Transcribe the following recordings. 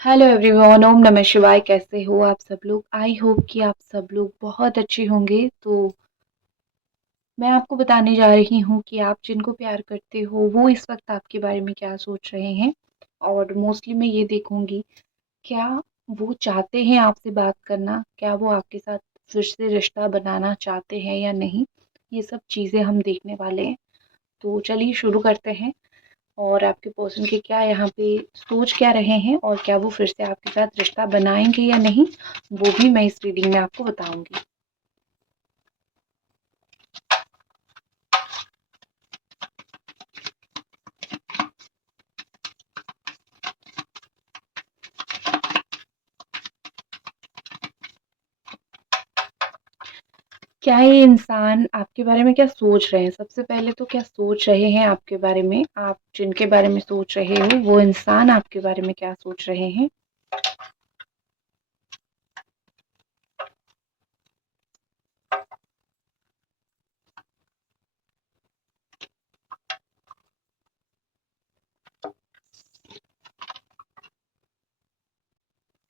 Hello everyone, ओम नमः शिवाय। कैसे हो आप सब लोग? आई होप कि आप सब लोग बहुत अच्छे होंगे। तो मैं आपको बताने जा रही हूँ कि आप जिनको प्यार करते हो वो इस वक्त आपके बारे में क्या सोच रहे हैं। और मोस्टली मैं ये देखूंगी, क्या वो चाहते हैं आपसे बात करना, क्या वो आपके साथ फिर से रिश्ता बनाना चाहते हैं या नहीं। ये सब चीज़ें हम देखने वाले हैं। तो चलिए शुरू करते हैं। और आपके पर्सन के क्या यहाँ पे सोच क्या रहे हैं और क्या वो फिर से आपके साथ रिश्ता बनाएंगे या नहीं, वो भी मैं इस रीडिंग में आपको बताऊंगी। क्या ये इंसान आपके बारे में क्या सोच रहे हैं? सबसे पहले तो क्या सोच रहे हैं आपके बारे में, आप जिनके बारे में सोच रहे हो वो इंसान आपके बारे में क्या सोच रहे हैं।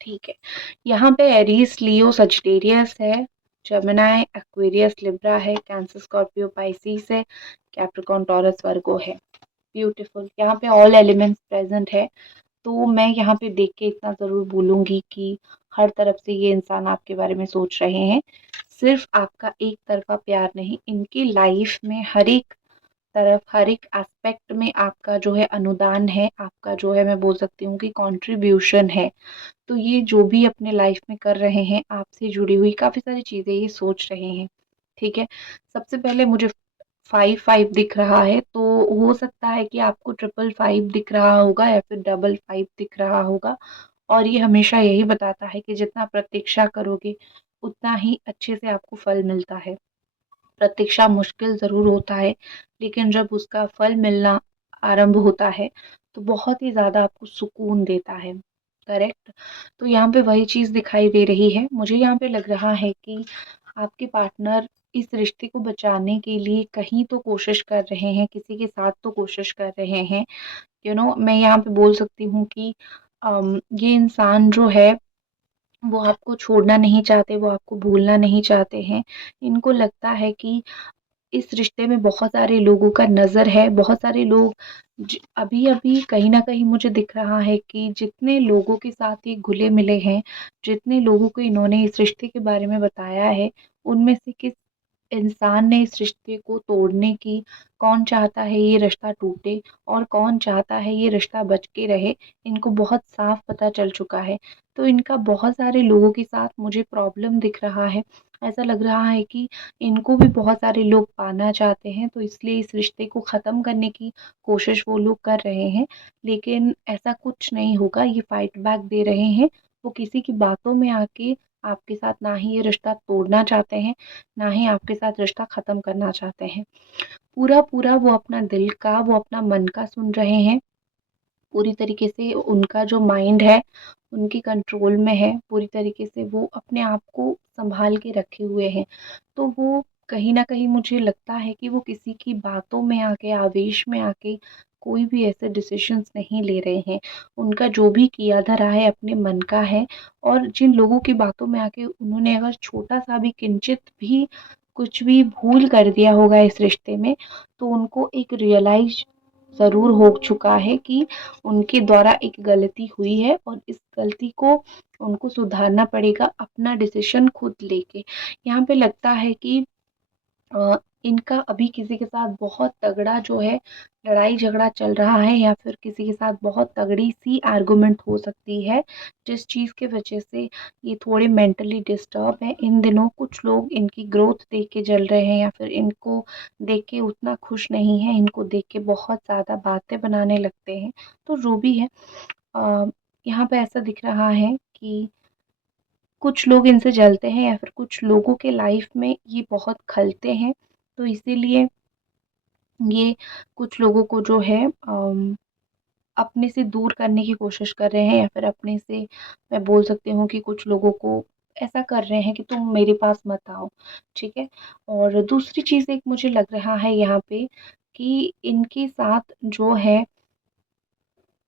ठीक है, यहाँ पे एरीज, लियो, सजिटेरियस है, जेमिनी, एक्वेरियस, लिब्रा है, कैंसर, स्कॉर्पियो, पाइसिस है, कैप्रिकॉर्न, टॉरस, वर्गो है। ब्यूटीफुल, यहाँ पे ऑल एलिमेंट्स प्रेजेंट है। तो मैं यहाँ पे देख के इतना ज़रूर बोलूँगी कि हर तरफ से ये इंसान आपके बारे में सोच रहे हैं। सिर्फ आपका एक तरफ़ा प्यार नहीं, इनकी लाइफ में हर एक तरफ, हर एक एस्पेक्ट में आपका जो है अनुदान है, आपका जो है मैं बोल सकती हूँ कि कंट्रीब्यूशन है। तो ये जो भी अपने लाइफ में कर रहे हैं, आपसे जुड़ी हुई काफ़ी सारी चीज़ें ये सोच रहे हैं। ठीक है, सबसे पहले मुझे 5-5 दिख रहा है, तो हो सकता है कि आपको 555 दिख रहा होगा या फिर 55 दिख रहा होगा। और ये हमेशा यही बताता है कि जितना प्रतीक्षा करोगे उतना ही अच्छे से आपको फल मिलता है। प्रतीक्षा मुश्किल ज़रूर होता है, लेकिन जब उसका फल मिलना आरंभ होता है तो बहुत ही ज़्यादा आपको सुकून देता है। करेक्ट? तो यहाँ पे वही चीज़ दिखाई दे रही है। मुझे यहाँ पे लग रहा है कि आपके पार्टनर इस रिश्ते को बचाने के लिए कहीं तो कोशिश कर रहे हैं, किसी के साथ तो कोशिश कर रहे हैं। मैं यहाँ पे बोल सकती हूँ कि ये इंसान जो है वो आपको छोड़ना नहीं चाहते, वो आपको भूलना नहीं चाहते हैं। इनको लगता है कि इस रिश्ते में बहुत सारे लोगों का नज़र है, बहुत सारे लोग अभी-अभी कहीं न कहीं मुझे दिख रहा है कि जितने लोगों के साथ ये घुले-मिले हैं, जितने लोगों को इन्होंने इस रिश्ते के बारे में बताया है, उनमें से किस इंसान ने इस रिश्ते को तोड़ने की, कौन चाहता है ये रिश्ता टूटे और कौन चाहता है ये रिश्ता बच के रहे, इनको बहुत साफ पता चल चुका है। तो इनका बहुत सारे लोगों के साथ मुझे प्रॉब्लम दिख रहा है। ऐसा लग रहा है कि इनको भी बहुत सारे लोग पाना चाहते हैं, तो इसलिए इस रिश्ते को ख़त्म करने की कोशिश वो लोग कर रहे हैं। लेकिन ऐसा कुछ नहीं होगा, ये फाइट बैक दे रहे हैं। वो किसी की बातों में आके आपके साथ ना ही ये रिश्ता तोड़ना चाहते हैं, ना ही आपके साथ रिश्ता ख़त्म करना चाहते हैं। पूरा-पूरा वो अपना दिल का, वो अपना मन का सुन रहे हैं। पूरी तरीके से उनका जो माइंड है, उनके कंट्रोल में है। पूरी तरीके से वो अपने आप को सँभाल के रखे हुए हैं। तो वो कहीं न कहीं मुझे लगता है कि वो किसी की बातों में आके, आवेश में आके कोई भी ऐसे डिसीज़न्स नहीं ले रहे हैं। उनका जो भी किया धरा है अपने मन का है। और जिन लोगों की बातों में आके उन्होंने अगर छोटा-सा भी, किंचित भी कुछ भी भूल कर दिया होगा इस रिश्ते में, तो उनको एक रियलाइज़ ज़रूर हो चुका है कि उनके द्वारा एक गलती हुई है और इस गलती को उनको सुधारना पड़ेगा, अपना डिसीज़न खुद लेके। यहाँ पे लगता है कि इनका अभी किसी के साथ बहुत तगड़ा जो है लड़ाई झगड़ा चल रहा है, या फिर किसी के साथ बहुत तगड़ी सी आर्गुमेंट हो सकती है, जिस चीज़ की वजह से ये थोड़े मेंटली डिस्टर्ब है। इन दिनों कुछ लोग इनकी ग्रोथ देख के जल रहे हैं, या फिर इनको देख के उतना खुश नहीं है, इनको देख के बहुत ज़्यादा बातें बनाने लगते हैं। तो जो भी है, अ, यहाँ पे ऐसा दिख रहा है कि कुछ लोग इनसे जलते हैं, या फिर कुछ लोगों के लाइफ में ये बहुत खलते हैं। तो इसीलिए ये कुछ लोगों को जो है अपने से दूर करने की कोशिश कर रहे हैं, या फिर अपने से मैं बोल सकती हूँ कि कुछ लोगों को ऐसा कर रहे हैं कि तुम मेरे पास मत आओ। ठीक है? और दूसरी चीज़ एक मुझे लग रहा है यहाँ पे कि इनके साथ जो है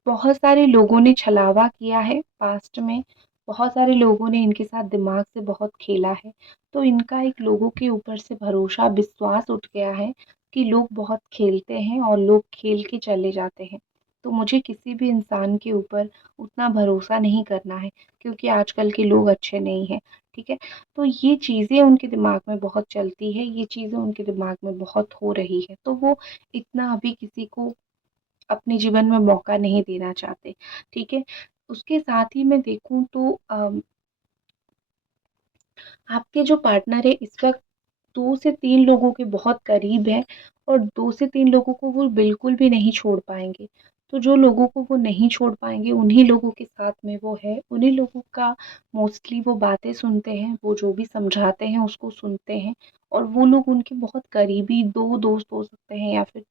बहुत सारे लोगों ने छलावा किया है पास्ट में, बहुत सारे लोगों ने इनके साथ दिमाग से बहुत खेला है, तो इनका एक लोगों के ऊपर से भरोसा विश्वास उठ गया है कि लोग बहुत खेलते हैं और लोग खेल के चले जाते हैं। तो मुझे किसी भी इंसान के ऊपर उतना भरोसा नहीं करना है, क्योंकि आजकल के लोग अच्छे नहीं हैं, ठीक है? तो ये चीज़ें उनके दिमाग में बहुत चलती है, ये चीज़ें उनके दिमाग में बहुत हो रही है, तो वो इतना अभी किसी को अपने जीवन में मौका नहीं देना चाहते, ठीक है? उसके साथ ही मैं देखूँ तो आपके जो पार्टनर है इस वक़्त 2 से 3 लोगों के बहुत करीब है और 2 से 3 लोगों को वो बिल्कुल भी नहीं छोड़ पाएँगे। तो जो लोगों को वो नहीं छोड़ पाएँगे, उन्हीं लोगों के साथ में वो है, उन्हीं लोगों का मोस्टली वो बातें सुनते हैं, वो जो भी समझाते हैं उसको सुनते हैं और वो लोग उनके बहुत करीबी 2 दोस्त हो सकते हैं या फिर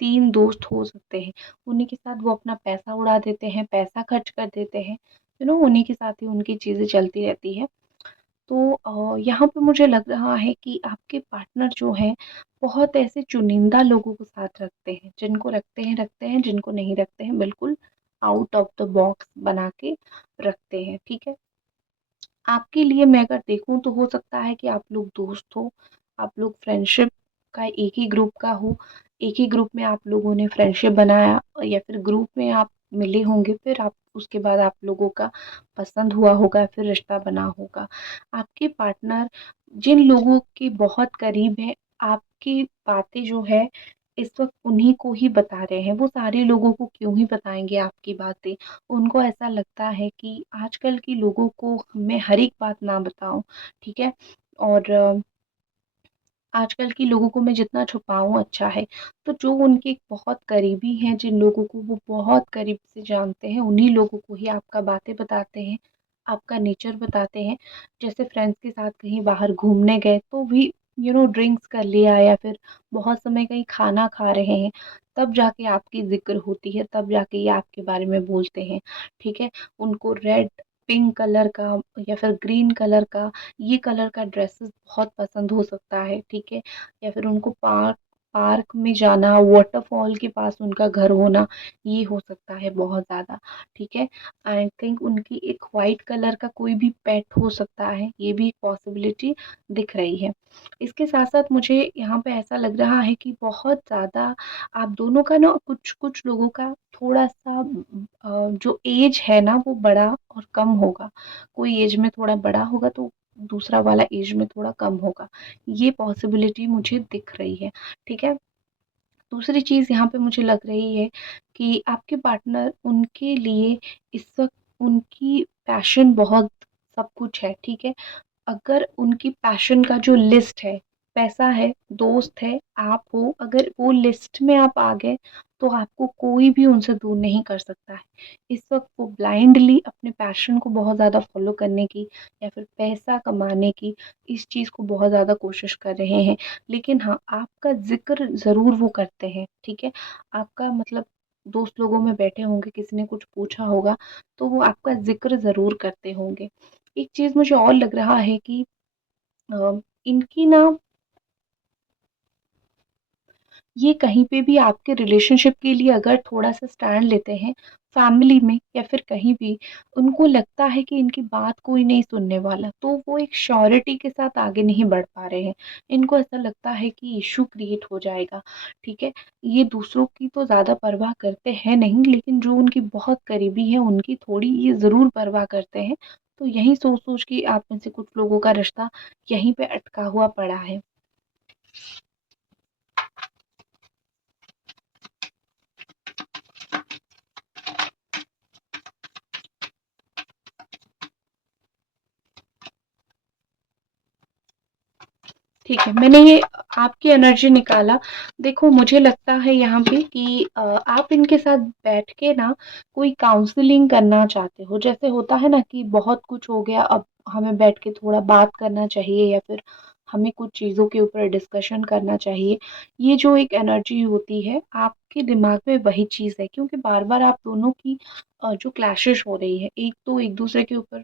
3 दोस्त हो सकते हैं। उन्हीं के साथ वो अपना पैसा उड़ा देते हैं, पैसा खर्च कर देते हैं, उन्हीं के साथ ही उनकी चीज़ें चलती रहती है। तो यहाँ पे मुझे लग रहा है कि आपके पार्टनर जो हैं, बहुत ऐसे चुनिंदा लोगों को साथ रखते हैं, जिनको रखते हैं, जिनको नहीं रखते हैं, बिल्कुल आउट ऑफ द बॉक्स बना के रखते हैं, ठीक है? आपके लिए मैं अगर देखूँ तो हो सकता है कि आप लोग दोस्त हो, आप लोग फ्रेंडशिप का एक ही ग्रुप का हो, एक ही ग्रुप में आप लोगों ने फ्रेंडशिप बनाया या फिर ग्रुप में आप मिले होंगे, फिर आप उसके बाद आप लोगों का पसंद हुआ होगा, फिर रिश्ता बना होगा। आपके पार्टनर जिन लोगों के बहुत करीब हैं, आपकी बातें जो है इस वक़्त उन्हीं को ही बता रहे हैं, वो सारे लोगों को क्यों ही बताएँगे आपकी बातें। उनको ऐसा लगता है कि आजकल के लोगों को मैं हर एक बात ना बताऊँ, ठीक है? और आजकल के लोगों को मैं जितना छुपाऊँ अच्छा है। तो जो उनके बहुत करीबी हैं, जिन लोगों को वो बहुत करीब से जानते हैं, उन्हीं लोगों को ही आपका बातें बताते हैं, आपका नेचर बताते हैं। जैसे फ्रेंड्स के साथ कहीं बाहर घूमने गए तो भी ड्रिंक्स कर लिया या फिर बहुत समय कहीं खाना खा रहे हैं, तब जाके आपकी ज़िक्र होती है, तब जाके ये आपके बारे में बोलते हैं, ठीक है? उनको रेड, पिंक कलर का या फिर ग्रीन कलर का ये कलर का ड्रेसेस बहुत पसंद हो सकता है, ठीक है? या फिर उनको पार्क पार्क में जाना, वॉटरफॉल के पास उनका घर होना, ये हो सकता है बहुत ज़्यादा, ठीक है? आई थिंक उनकी एक व्हाइट कलर का कोई भी पेट हो सकता है, ये भी एक पॉसिबिलिटी दिख रही है। इसके साथ-साथ मुझे यहाँ पे ऐसा लग रहा है कि बहुत ज़्यादा आप दोनों का ना कुछ-कुछ लोगों का थोड़ा-सा जो ऐज है ना वो बड़ा और कम होगा। कोई ऐज में थोड़ा बड़ा होगा तो दूसरा वाला ऐज में थोड़ा कम होगा। ये पॉसिबिलिटी मुझे दिख रही है, ठीक है? दूसरी चीज़ यहाँ पे मुझे लग रही है कि आपके पार्टनर उनके लिए इस वक़्त उनकी पैशन बहुत सब कुछ है, ठीक है? अगर उनकी पैशन का जो लिस्ट है, पैसा है, दोस्त है, आप हो, अगर वो लिस्ट में आप आ गए, तो आपको कोई भी उनसे दूर नहीं कर सकता है। इस वक़्त वो ब्लाइंडली अपने पैशन को बहुत ज़्यादा फ़ॉलो करने की या फिर पैसा कमाने की, इस चीज़ को बहुत ज़्यादा कोशिश कर रहे हैं। लेकिन हाँ, आपका ज़िक्र ज़रूर वो करते हैं, ठीक है? आपका मतलब दोस्त लोगों में बैठे होंगे, किसी ने कुछ पूछा होगा, तो वो आपका ज़िक्र ज़रूर करते होंगे। एक चीज़ मुझे और लग रहा है कि इनकी ना ये कहीं पे भी आपके रिलेशनशिप के लिए अगर थोड़ा-सा स्टैंड लेते हैं, फैमिली में या फिर कहीं भी, उनको लगता है कि इनकी बात कोई नहीं सुनने वाला, तो वो एक श्योरिटी के साथ आगे नहीं बढ़ पा रहे हैं। इनको ऐसा लगता है कि इश्यू क्रिएट हो जाएगा, ठीक है? ये दूसरों की तो ज़्यादा परवाह करते हैं नहीं, लेकिन जो उनकी बहुत करीबी हैं, उनकी थोड़ी ये ज़रूर परवाह करते हैं। तो यही सोच-सोच के आप में से कुछ लोगों का रिश्ता यहीं पे अटका हुआ पड़ा है। ठीक है, मैंने ये आपकी एनर्जी निकाला। देखो मुझे लगता है यहाँ पे कि आप इनके साथ बैठ के ना कोई काउंसलिंग करना चाहते हो। जैसे होता है ना कि बहुत कुछ हो गया, अब हमें बैठ के थोड़ा बात करना चाहिए या फिर हमें कुछ चीज़ों के ऊपर डिस्कशन करना चाहिए। ये जो एक एनर्जी होती है, आपके दिमाग में वही चीज़ है, क्योंकि बार-बार आप दोनों की जो क्लैशेज़ हो रही है, एक तो एक-दूसरे के ऊपर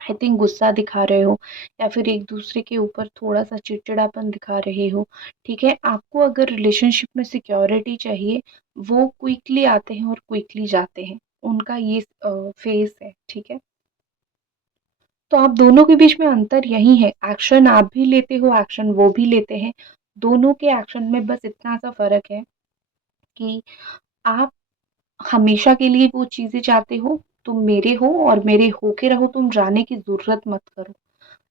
आई थिंक गुस्सा दिखा रहे हो या फिर एक दूसरे के ऊपर थोड़ा-सा चिड़चिड़ापन दिखा रहे हो, ठीक है? आपको अगर रिलेशनशिप में सिक्योरिटी चाहिए, वो क्विकली आते हैं और क्विकली जाते हैं। उनका ये फेस है, ठीक है। तो आप दोनों के बीच में अंतर यही है, एक्शन आप भी लेते हो, एक्शन वो भी लेते हैं। दोनों के एक्शन में बस इतना सा फ़र्क है कि आप हमेशा के लिए वो चीज़ें चाहते हो, तुम मेरे हो और मेरे होके रहो, तुम जाने की ज़रूरत मत करो।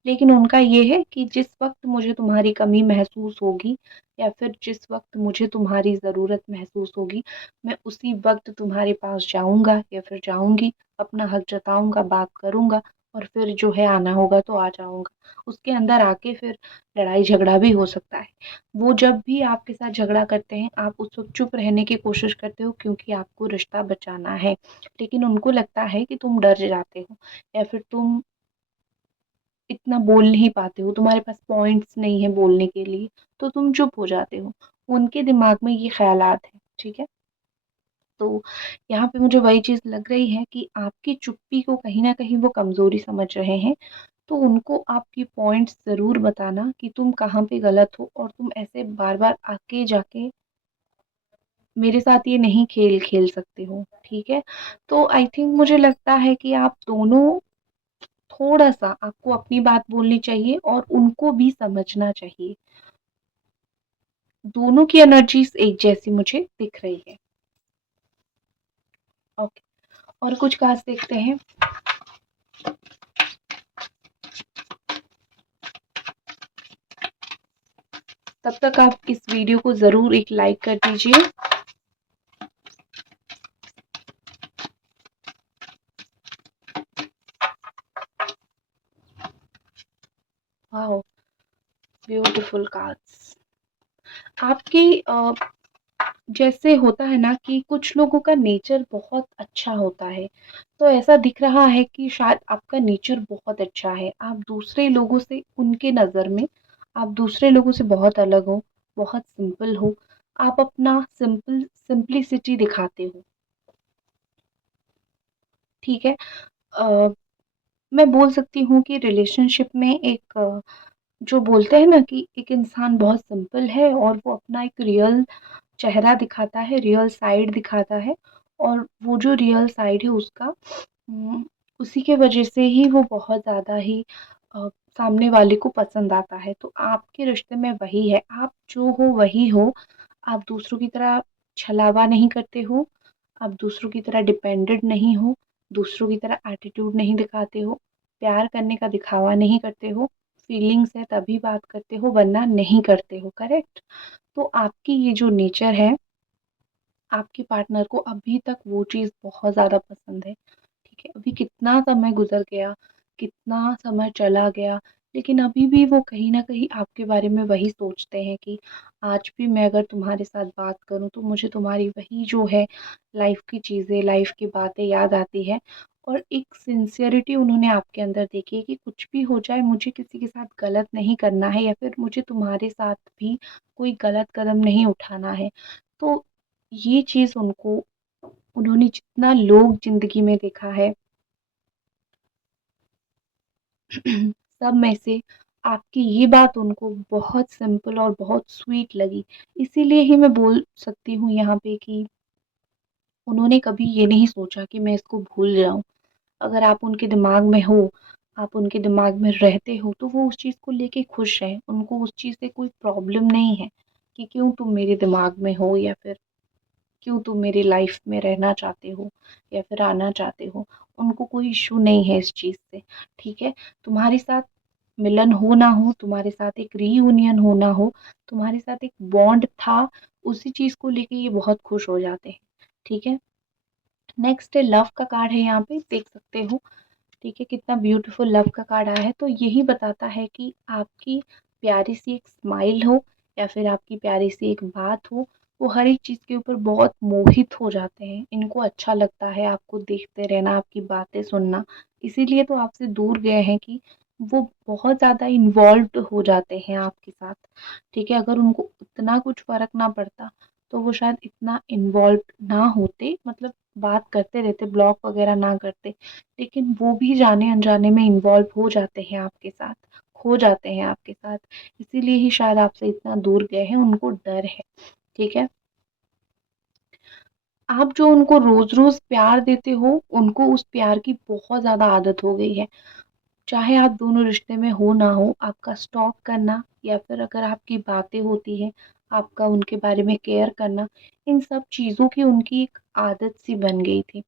लेकिन उनका ये है कि जिस वक़्त मुझे तुम्हारी कमी महसूस होगी या फिर जिस वक़्त मुझे तुम्हारी ज़रूरत महसूस होगी, मैं उसी वक़्त तुम्हारे पास जाऊँगा या फिर जाऊँगी, अपना हक जताऊँगा, बात करूँगा और फिर जो है आना होगा तो आ जाऊँगा। उसके अंदर आके फिर लड़ाई-झगड़ा भी हो सकता है। वो जब भी आपके साथ झगड़ा करते हैं, आप उस वक़्त चुप रहने की कोशिश करते हो क्योंकि आपको रिश्ता बचाना है। लेकिन उनको लगता है कि तुम डर जाते हो या फिर तुम इतना बोल नहीं पाते हो, तुम्हारे पास पॉइंट्स नहीं है बोलने के लिए, तो तुम चुप हो जाते हो। उनके दिमाग में ये ख़्यालात हैं, ठीक है? तो यहाँ पे मुझे वही चीज़ लग रही है कि आपकी चुप्पी को कहीं न कहीं वो कमज़ोरी समझ रहे हैं, तो उनको आपकी पॉइंट्स ज़रूर बताना कि तुम कहाँ पे गलत हो और तुम ऐसे बार-बार आके जाके मेरे साथ ये नहीं खेल खेल सकते हो, ठीक है? तो आई थिंक मुझे लगता है कि आप दोनों थोड़ा-सा आपको अपनी बात बोलनी चाहिए और उनको भी समझना चाहिए। दोनों की एनर्जीज़ एक जैसी मुझे दिख रही है। ओके, और कुछ कार्ड्स देखते हैं। तब तक आप इस वीडियो को ज़रूर एक लाइक कर दीजिए। वाओ! Beautiful cards. आपकी जैसे होता है ना कि कुछ लोगों का नेचर बहुत अच्छा होता है, तो ऐसा दिख रहा है कि शायद आपका नेचर बहुत अच्छा है। आप दूसरे लोगों से उनके नज़र में आप दूसरे लोगों से बहुत अलग हो, बहुत सिंपल हो। आप अपना सिंप्लिसिटी दिखाते हो, ठीक है? अ, मैं बोल सकती हूँ कि रिलेशनशिप में एक जो बोलते हैं ना कि एक इंसान बहुत सिंपल है और वो अपना एक रियल चेहरा दिखाता है, रियल साइड दिखाता है और वो जो रियल साइड है उसका उसी के वजह से ही वो बहुत ज़्यादा ही सामने वाले को पसंद आता है। तो आपके रिश्ते में वही है, आप जो हो वही हो, आप दूसरों की तरह छलावा नहीं करते हो, आप दूसरों की तरह डिपेंडेंट नहीं हो, दूसरों की तरह एटीट्यूड नहीं दिखाते हो, प्यार करने का दिखावा नहीं करते हो, फीलिंग्स है तभी बात करते हो वरना नहीं करते हो, करेक्ट? तो आपकी ये जो नेचर है, आपके पार्टनर को अभी तक वो चीज़ बहुत ज़्यादा पसंद है, ठीक है? अभी कितना समय गुज़र गया, कितना समय चला गया, लेकिन अभी भी वो कहीं न कहीं आपके बारे में वही सोचते हैं कि आज भी मैं अगर तुम्हारे साथ बात करूँ, तो मुझे तुम्हारी वही जो है लाइफ़ की चीज़ें, लाइफ़ की बातें याद आती है और एक सिंसियरिटी उन्होंने आपके अंदर देखी है कि कुछ भी हो जाए, मुझे किसी के साथ गलत नहीं करना है या फिर मुझे तुम्हारे साथ भी कोई गलत कदम नहीं उठाना है। तो ये चीज़ उन्होंने जितना लोग ज़िंदगी में देखा है सब में से आपकी ये बात उनको बहुत सिंपल और बहुत स्वीट लगी। इसीलिए ही मैं बोल सकती हूँ यहाँ पे कि उन्होंने कभी ये नहीं सोचा कि मैं इसको भूल जाऊँ। अगर आप उनके दिमाग में हो, आप उनके दिमाग में रहते हो, तो वो उस चीज़ को लेके खुश हैं। उनको उस चीज़ से कोई प्रॉब्लम नहीं है कि क्यों तुम मेरे दिमाग में हो या फिर क्यों तुम मेरी लाइफ में रहना चाहते हो या फिर आना चाहते हो। उनको कोई इश्यू नहीं है इस चीज़ से, ठीक है? तुम्हारे साथ मिलन हो ना हो, तुम्हारे साथ एक रीयूनियन हो ना हो, तुम्हारे साथ एक बॉन्ड था, उसी चीज़ को लेके ये बहुत खुश हो जाते हैं, ठीक है? नेक्स्ट है लव का कार्ड है यहाँ पे, देख सकते हो, ठीक है? कितना ब्यूटीफुल लव का कार्ड आया है, तो यही बताता है कि आपकी प्यारी-सी एक स्माइल हो या फिर आपकी प्यारी-सी एक बात हो, वो हर एक चीज़ के ऊपर बहुत मोहित हो जाते हैं। इनको अच्छा लगता है आपको देखते रहना, आपकी बातें सुनना, इसीलिए तो आपसे दूर गए हैं कि वो बहुत ज़्यादा इन्वॉल्व्ड हो जाते हैं आपके साथ, ठीक है? अगर उनको इतना कुछ फ़र्क ना पड़ता, तो वो शायद इतना इन्वॉल्व्ड ना होते, मतलब बात करते रहते, ब्लॉक वगैरह ना करते। लेकिन वो भी जाने-अनजाने में इन्वॉल्व हो जाते हैं आपके साथ, खो जाते हैं आपके साथ, इसीलिए ही शायद आपसे इतना दूर गए हैं, उनको डर है, ठीक है? आप जो उनको रोज रोज प्यार देते हो, उनको उस प्यार की बहुत ज्यादा आदत हो गई है। चाहे आप दोनों रिश्ते में हो ना हो, आपका स्टॉक करना या फिर अगर आपकी बातें होती है, आपका उनके बारे में केयर करना, इन सब चीज़ों की उनकी एक आदत सी बन गई थी।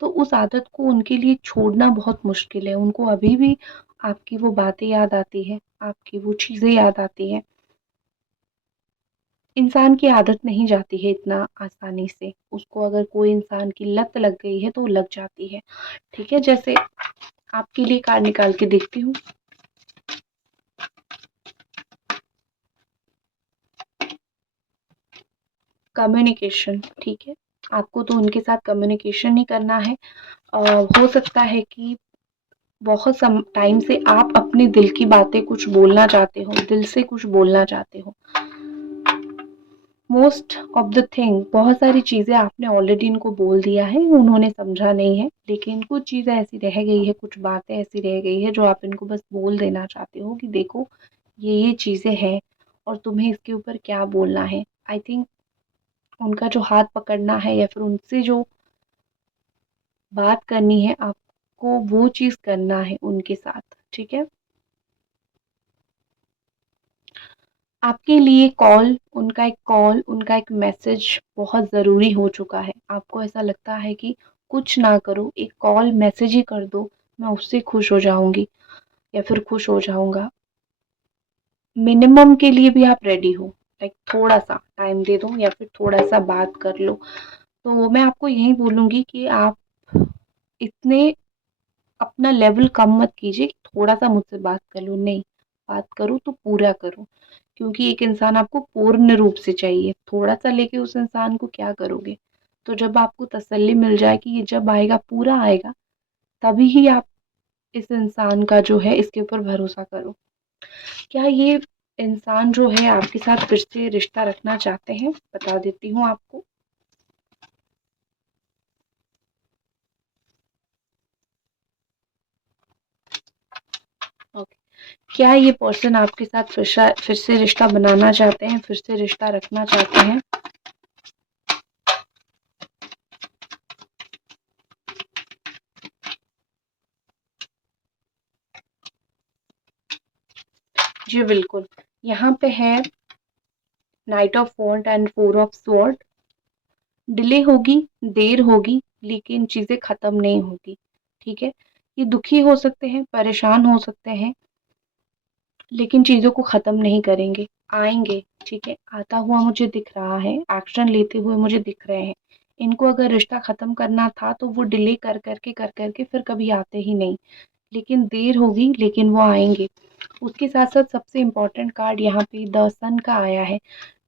तो उस आदत को उनके लिए छोड़ना बहुत मुश्किल है। उनको अभी भी आपकी वो बातें याद आती है, आपकी वो चीज़ें याद आती हैं। इंसान की आदत नहीं जाती है इतना आसानी से। उसको अगर कोई इंसान की लत लग गई है तो वो लग जाती है। ठीक है, जैसे आपके लिए कार्ड निकाल के देखती हूँ। कम्युनिकेशन, ठीक है। आपको तो उनके साथ कम्युनिकेशन ही करना है। हो सकता है कि बहुत सम टाइम से आप अपने दिल की बातें कुछ बोलना चाहते हो, दिल से कुछ बोलना चाहते हो। मोस्ट ऑफ द थिंग, बहुत सारी चीज़ें आपने ऑलरेडी इनको बोल दिया है, उन्होंने समझा नहीं है, लेकिन कुछ चीज़ें ऐसी रह गई है, कुछ बातें ऐसी रह गई है जो आप इनको बस बोल देना चाहते हो कि देखो ये चीज़ें हैं और तुम्हें इसके ऊपर क्या बोलना है। आई थिंक उनका जो हाथ पकड़ना है या फिर उनसे जो बात करनी है, आपको वो चीज़ करना है उनके साथ, ठीक है। आपके लिए कॉल, उनका एक मैसेज बहुत ज़रूरी हो चुका है। आपको ऐसा लगता है कि कुछ ना करो, एक कॉल मैसेज ही कर दो, मैं उससे खुश हो जाऊँगी या फिर खुश हो जाऊँगा। मिनिमम के लिए भी आप रेडी हो, लाइक थोड़ा-सा टाइम दे दो या फिर थोड़ा-सा बात कर लो। तो मैं आपको यही बोलूँगी कि आप इतने अपना लेवल कम मत कीजिए कि थोड़ा-सा मुझसे बात कर लो, नहीं, बात करो तो पूरा करो। क्योंकि एक इंसान आपको पूर्ण रूप से चाहिए, थोड़ा-सा लेके उस इंसान को क्या करोगे? तो जब आपको तसल्ली मिल जाए कि ये जब आएगा पूरा आएगा, तभी ही आप इस इंसान का जो है इसके ऊपर भरोसा करो। क्या ये इंसान जो है आपके साथ फिर से रिश्ता रखना चाहते हैं? बता देती हूँ आपको। ओके। क्या ये पर्सन आपके साथ फिर से रिश्ता बनाना चाहते हैं, फिर से रिश्ता रखना चाहते हैं? जी बिल्कुल। यहाँ पे है knight of wand and four of sword. Delay होगी, देर होगी, लेकिन चीज़ें ख़त्म नहीं होगी, ठीक है? ये दुखी हो सकते हैं, परेशान हो सकते हैं, लेकिन चीज़ों को ख़त्म नहीं करेंगे, आएँगे, ठीक है? आता हुआ मुझे दिख रहा है, एक्शन लेते हुए मुझे दिख रहे हैं। इनको अगर रिश्ता ख़त्म करना था, तो वो डिले कर कर के फिर कभी आते ही नहीं। लेकिन देर होगी, लेकिन वो आएँगे। उसके साथ-साथ सबसे इम्पोर्टेंट कार्ड यहाँ पे द सन का आया है,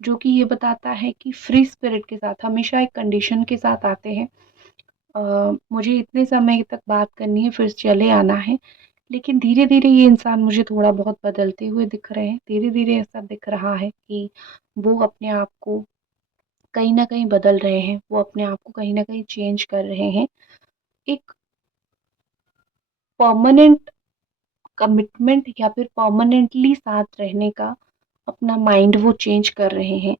जो कि ये बताता है कि फ्री स्पिरिट के साथ हमेशा एक कंडीशन के साथ आते हैं। मुझे इतने समय तक बात करनी है, फिर चले आना है। लेकिन धीरे-धीरे ये इंसान मुझे थोड़ा बहुत बदलते हुए दिख रहे हैं। धीरे-धीरे ऐसा दिख रहा है कि वो अपने आप को कहीं न कहीं बदल रहे हैं, वो अपने आप को कहीं न कहीं चेंज कर रहे हैं। एक परमानेंट कमिटमेंट या फिर परमानेंटली साथ रहने का अपना माइंड वो चेंज कर रहे हैं।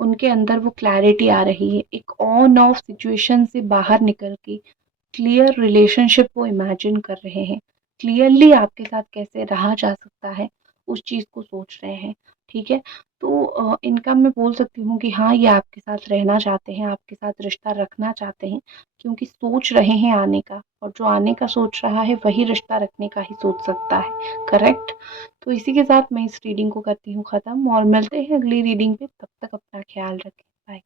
उनके अंदर वो क्लैरिटी आ रही है। एक ऑन ऑफ सिचुएशन से बाहर निकल के क्लियर रिलेशनशिप वो इमेजिन कर रहे हैं। क्लियरली आपके साथ कैसे रहा जा सकता है, उस चीज़ को सोच रहे हैं, ठीक है? तो इनका मैं बोल सकती हूँ कि हाँ, ये आपके साथ रहना चाहते हैं, आपके साथ रिश्ता रखना चाहते हैं, क्योंकि सोच रहे हैं आने का, और जो आने का सोच रहा है, वही रिश्ता रखने का ही सोच सकता है, करेक्ट? तो इसी के साथ मैं इस रीडिंग को करती हूँ ख़त्म और मिलते हैं अगली रीडिंग पे, तब तक अपना ख़्याल रखें। बाय।